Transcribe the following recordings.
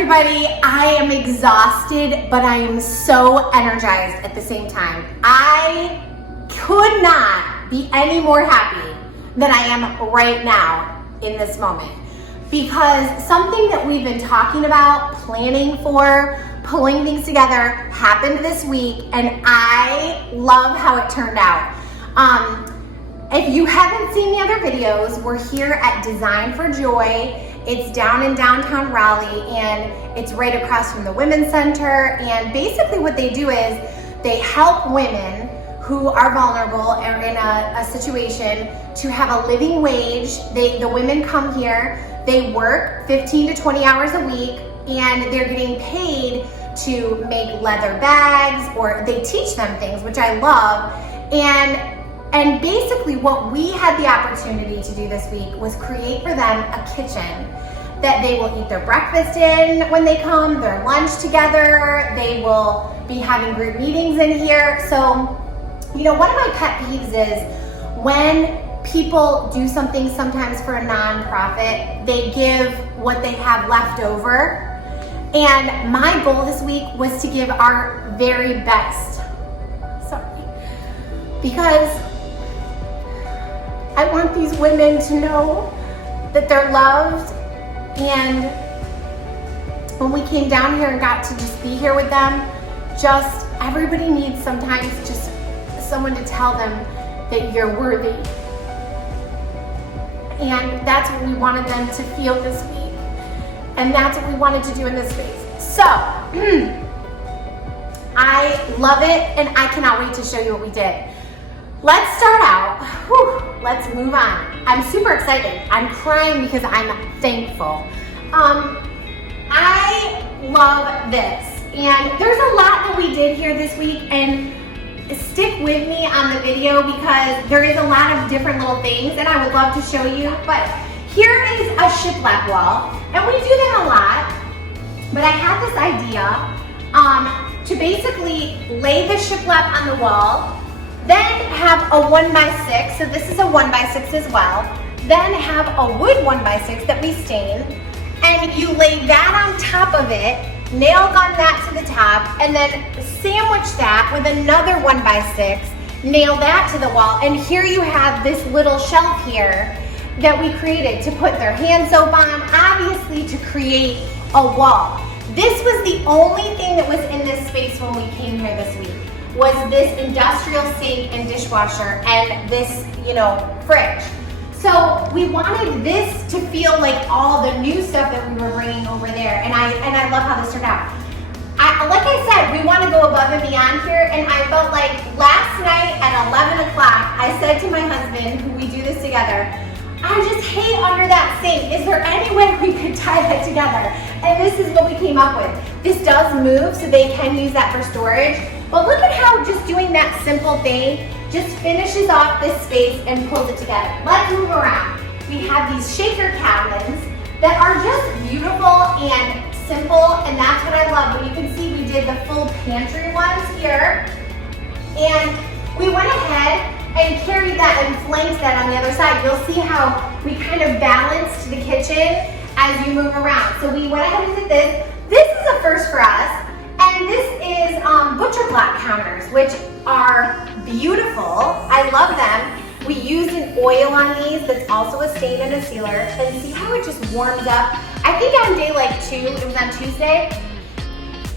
everybody. I am exhausted, but I am so energized at the same time. I could not be any more happy than I am right now in this moment, because something that we've been talking about, planning for, pulling things together happened this week, and I love how it turned out. If you haven't seen the other videos, we're here at Design for Joy. It's down in downtown Raleigh, and it's right across from the Women's Center. And basically what they do is they help women who are vulnerable or in a situation to have a living wage. The women come here, they work 15 to 20 hours a week, and they're getting paid to make leather bags, or they teach them things, which I love. And basically what we had the opportunity to do this week was create for them a kitchen that they will eat their breakfast in when they come, their lunch together. They will be having group meetings in here. So, you know, one of my pet peeves is when people do something sometimes for a nonprofit, they give what they have left over. And my goal this week was to give our very best. Sorry. Because I want these women to know that they're loved. And when we came down here and got to just be here with them, just everybody needs sometimes just someone to tell them that you're worthy. And that's what we wanted them to feel this week. And that's what we wanted to do in this space. So, I love it, and I cannot wait to show you what we did. Let's start out. Let's move on. I'm super excited. I'm crying because I'm thankful. I love this. And there's a lot that we did here this week, and stick with me on the video because there is a lot of different little things and I would love to show you. But here is a shiplap wall, and we do that a lot. But I had this idea to basically lay the shiplap on the wall, then have a 1x6, so this is a 1x6 as well, then have a wood 1x6 that we stained, and you lay that on top of it, nail gun that to the top, and then sandwich that with another 1x6, nail that to the wall, and here you have this little shelf here that we created to put their hand soap on, obviously to create a wall. This was the only thing that was in this space when we came here this week, was this industrial sink and dishwasher and this, fridge. So we wanted this to feel like all the new stuff that we were bringing over there, and I love how this turned out. Like I said, we want to go above and beyond here, and I felt like last night at 11 o'clock, I said to my husband, who we do this together, I just hate under that sink. Is there any way we could tie that together? And this is what we came up with. This does move, so they can use that for storage. But look at how just doing that simple thing just finishes off this space and pulls it together. Let's move around. We have these shaker cabinets that are just beautiful and simple, and that's what I love. But you can see we did the full pantry ones here, and we went ahead and carried that and flanked that on the other side. You'll see how we kind of balanced the kitchen as you move around. So we went ahead and did this. This is a first for us, and this is butcher block counters, which are beautiful. I love them. We used an oil on these that's also a stain and a sealer, and see how it just warms up. I think on day like 2, it was on Tuesday,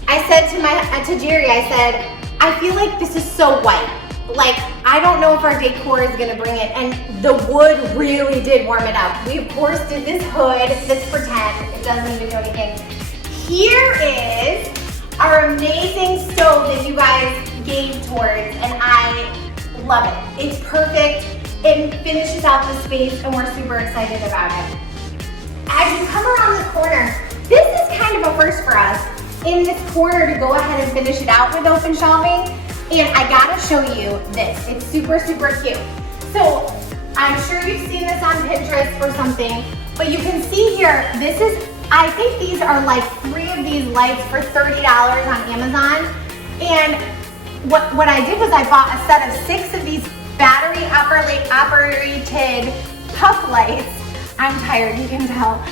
I said to Jerry, I said, I feel like this is so white. Like, I don't know if our decor is gonna bring it, and the wood really did warm it up. We of course did this hood that's pretend, it doesn't even do anything. Here is our amazing stove that you guys gave towards, and I love it. It's perfect, it finishes out the space, and we're super excited about it. As you come around the corner, this is kind of a first for us, in this corner to go ahead and finish it out with open shelving. And I gotta show you this. It's super, super cute. So I'm sure you've seen this on Pinterest or something, but you can see here, this is, I think these are like 3 of these lights for $30 on Amazon. And what I did was I bought a set of 6 of these battery operated puff lights. I'm tired, you can tell.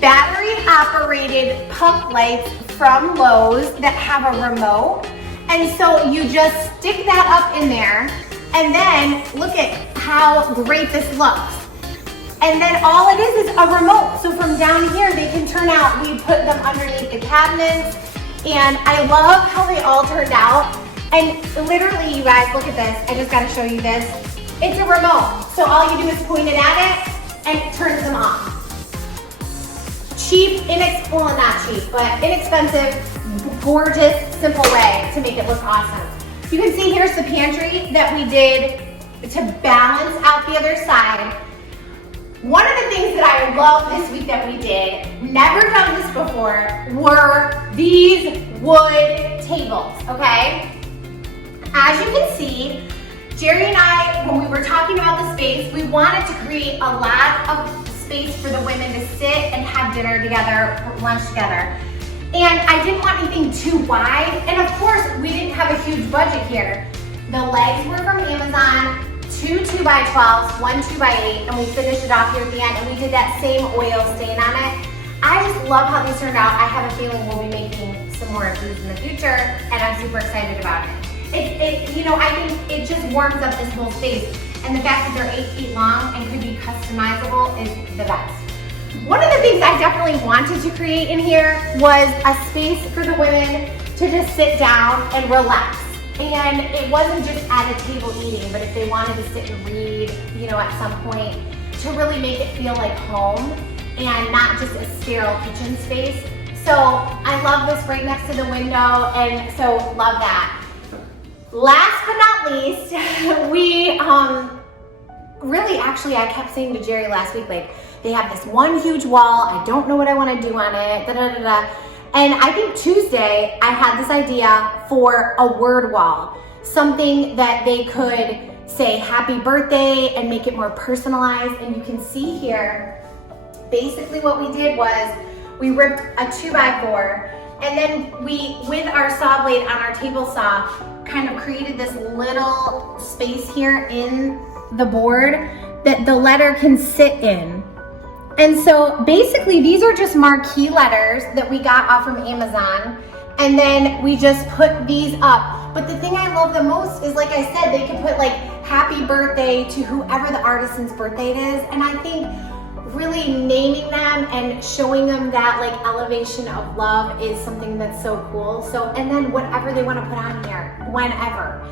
battery operated pump lights from Lowe's that have a remote. And so you just stick that up in there, and then look at how great this looks. And then all it is a remote. So from down here, they can turn out. We put them underneath the cabinets, and I love how they all turned out. And literally, you guys, look at this. I just gotta show you this. It's a remote. So all you do is point it at it, and it turns them on. Cheap, well, not cheap, but inexpensive, gorgeous, simple way to make it look awesome. You can see here's the pantry that we did to balance out the other side. One of the things that I love this week that we did, never done this before, were these wood tables, okay? As you can see, Jerry and I, when we were talking about the space, we wanted to create a lot of space for the women to sit and have dinner together, lunch together. And I didn't want anything too wide. And of course, we didn't have a huge budget here. The legs were from Amazon, 2 2x12s, 1 2x8, and we finished it off here at the end, and we did that same oil stain on it. I just love how these turned out. I have a feeling we'll be making some more of these in the future, and I'm super excited about it. I think it just warms up this whole space. And the fact that they're 8 feet long and could be customizable is the best. One of the things I definitely wanted to create in here was a space for the women to just sit down and relax. And it wasn't just at a table eating, but if they wanted to sit and read, at some point, to really make it feel like home and not just a sterile kitchen space. So I love this right next to the window, and so love that. Last but not least, we really, actually, I kept saying to Jerry last week, like, they have this one huge wall. I don't know what I want to do on it. And I think Tuesday, I had this idea for a word wall, something that they could say happy birthday and make it more personalized. And you can see here, basically what we did was we ripped a 2x4, and then we, with our saw blade on our table saw, kind of created this little space here in the board that the letter can sit in. And so basically these are just marquee letters that we got off from Amazon, and then we just put these up. But the thing I love the most is, like I said, they could put like happy birthday to whoever the artisan's birthday it is. And I think really naming them and showing them that like elevation of love is something that's so cool. So, and then whatever they want to put on here, whenever.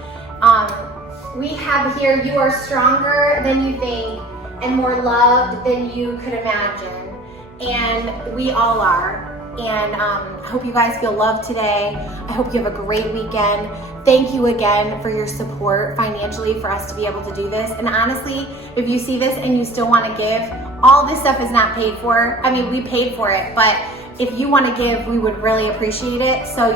We have here, you are stronger than you think and more loved than you could imagine. And we all are. And I hope you guys feel loved today. I hope you have a great weekend. Thank you again for your support financially for us to be able to do this. And honestly, if you see this and you still want to give, all this stuff is not paid for. I mean, we paid for it, but if you want to give, we would really appreciate it. So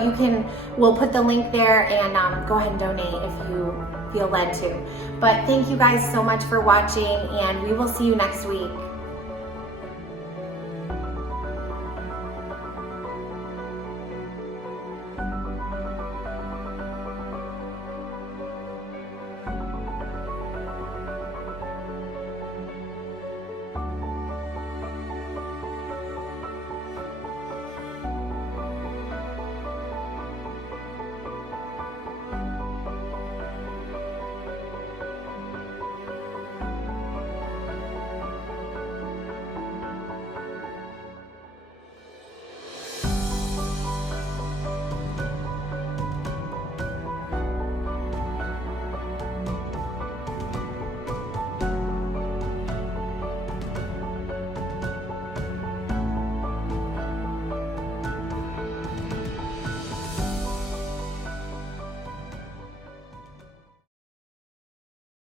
we'll put the link there, and go ahead and donate if you feel led to. But thank you guys so much for watching, and we will see you next week.